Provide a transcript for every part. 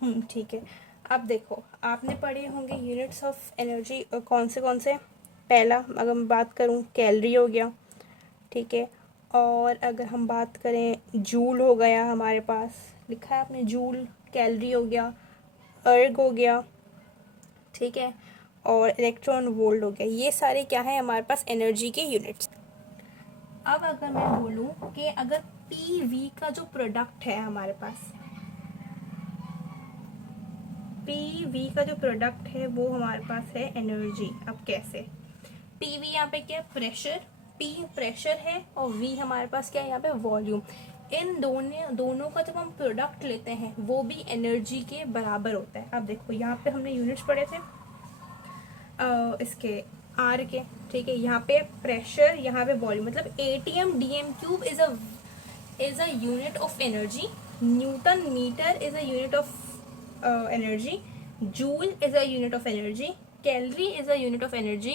ठीक है। अब देखो, आपने पढ़े होंगे यूनिट्स ऑफ एनर्जी कौन से। पहला अगर मैं बात करूँ, कैलोरी हो गया, ठीक है। और अगर हम बात करें, जूल हो गया, हमारे पास लिखा है आपने जूल। कैलोरी हो गया, अर्ग हो गया, ठीक है। और इलेक्ट्रॉन वोल्ट हो गया। ये सारे क्या है हमारे पास, एनर्जी के यूनिट्स। अब अगर मैं बोलूँ कि अगर पीवी का जो प्रोडक्ट है हमारे पास, पीवी का जो प्रोडक्ट है वो हमारे पास है एनर्जी। अब कैसे, पीवी यहाँ पे क्या, प्रेशर, पी प्रेशर है और वी हमारे पास क्या है यहाँ पे, वॉल्यूम। इन दोनों दोनों का जब हम प्रोडक्ट लेते हैं वो भी एनर्जी के बराबर होता है। अब देखो यहाँ पे हमने यूनिट्स पढ़े थे इसके आर के, ठीक है। यहाँ पे प्रेशर, यहाँ पे वॉल्यूम, मतलब ATM DM cube is a unit of energy, newton metre is a unit of energy, joule is a unit of energy, calorie is a unit of energy,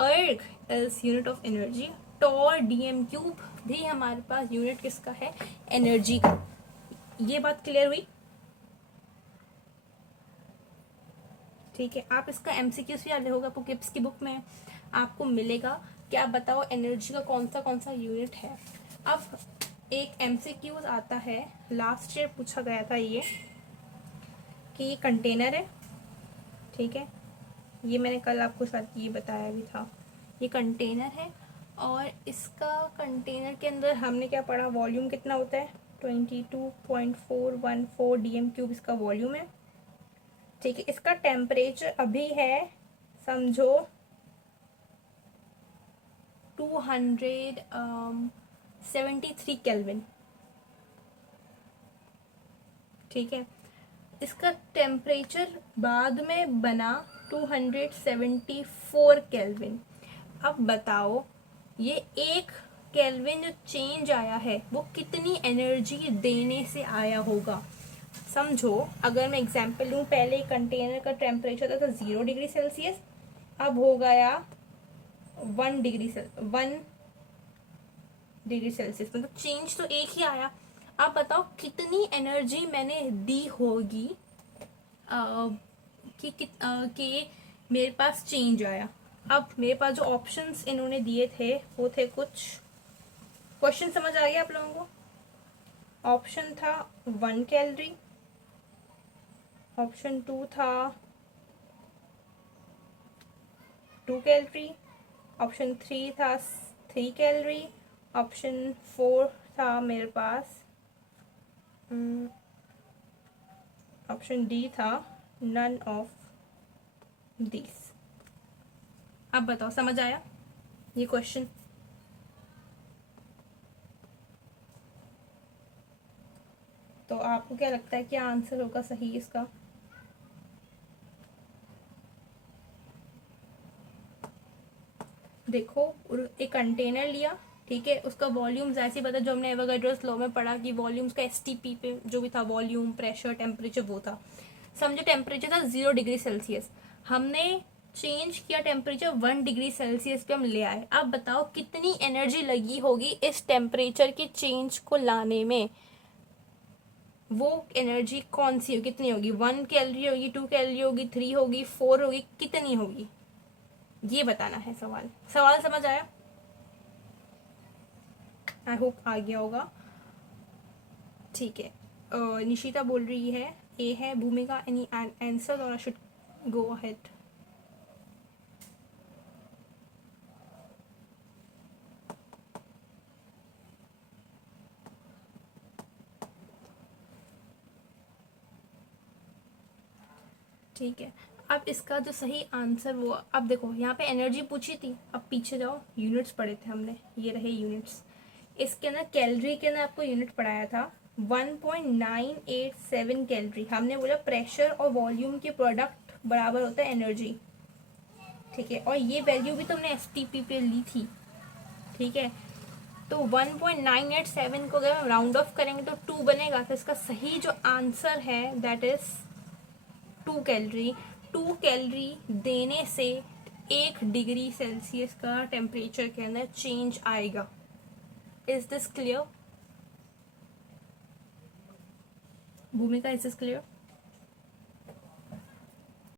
erg is unit of energy, torr DM cube भी हमारे पास unit किसका है, energy का। ये बात clear हुई? ठीक है। आप इसका एमसीक्यूज भी याद होगा, आपको किप्स की बुक में आपको मिलेगा कि आप बताओ एनर्जी का कौन सा यूनिट है। अब एक एमसीक्यूज आता है, लास्ट ईयर पूछा गया था ये, कि ये कंटेनर है, ठीक है। ये मैंने कल आपको साथ ये बताया भी था, ये कंटेनर है और इसका कंटेनर के अंदर हमने क्या पढ़ा, वॉल्यूम कितना होता है, 22.414 डीएम क्यूब इसका वॉल्यूम है, ठीक है। इसका टेम्परेचर अभी है, समझो 273 केल्विन, ठीक है। इसका टेम्परेचर बाद में बना 274 केल्विन। अब बताओ ये एक केल्विन जो चेंज आया है वो कितनी एनर्जी देने से आया होगा। समझो, अगर मैं एग्जांपल लूँ, पहले कंटेनर का टेम्परेचर था 0 डिग्री सेल्सियस, अब हो गया 1 डिग्री सेल्सियस, मतलब चेंज तो एक ही आया। अब बताओ कितनी एनर्जी मैंने दी होगी कि मेरे पास चेंज आया। अब मेरे पास जो ऑप्शंस इन्होंने दिए थे वो थे कुछ, क्वेश्चन समझ आ गया आप लोगों को? ऑप्शन था 1 कैलोरी, ऑप्शन 2 था 2 कैलोरी, ऑप्शन 3 था 3 कैलोरी, ऑप्शन 4 था मेरे पास, ऑप्शन डी था नन ऑफ दिस। अब बताओ समझ आया ये क्वेश्चन? तो आपको क्या लगता है क्या आंसर होगा सही इसका? देखो, एक कंटेनर लिया, ठीक है, उसका वॉल्यूम ऐसे बता जो हमने एवोगाड्रोस लॉ में पढ़ा कि वॉल्यूम्स का एसटीपी पे जो भी था, वॉल्यूम, प्रेशर, टेम्परेचर, वो था। समझो टेम्परेचर था 0 डिग्री सेल्सियस, हमने चेंज किया टेम्परेचर 1 डिग्री सेल्सियस पे हम ले आए। अब बताओ कितनी एनर्जी लगी होगी इस टेम्परेचर के चेंज को लाने में। वो एनर्जी कौन सी होगी, कितनी होगी, 1 कैलोरी होगी, 2 कैलोरी होगी, 3 होगी, 4 होगी, कितनी होगी, ये बताना है। सवाल समझ आया? आई होप आ गया होगा। ठीक है। निशिता बोल रही है ए है भूमिका, एनी आंसर और आई शुड गो अहेड? ठीक है। अब इसका जो सही आंसर वो, अब देखो यहाँ पे एनर्जी पूछी थी, अब पीछे जाओ, यूनिट्स पढ़े थे हमने, ये रहे यूनिट्स। इसके अंदर कैलोरी के अंदर आपको यूनिट पढ़ाया था 1.987 कैलोरी। हमने बोला प्रेशर और वॉल्यूम के प्रोडक्ट बराबर होता है एनर्जी, ठीक है। और ये वैल्यू भी तुमने एसटीपी पे ली थी, ठीक है। तो 1.987 को अगर हम राउंड ऑफ करेंगे तो 2 बनेगा, तो इसका सही जो आंसर है दैट इज 2 कैलोरी। 2 कैलोरी देने से 1 डिग्री सेल्सियस का टेम्परेचर के अंदर चेंज आएगा। इज दिस क्लियर भूमिका, इज दिस क्लियर?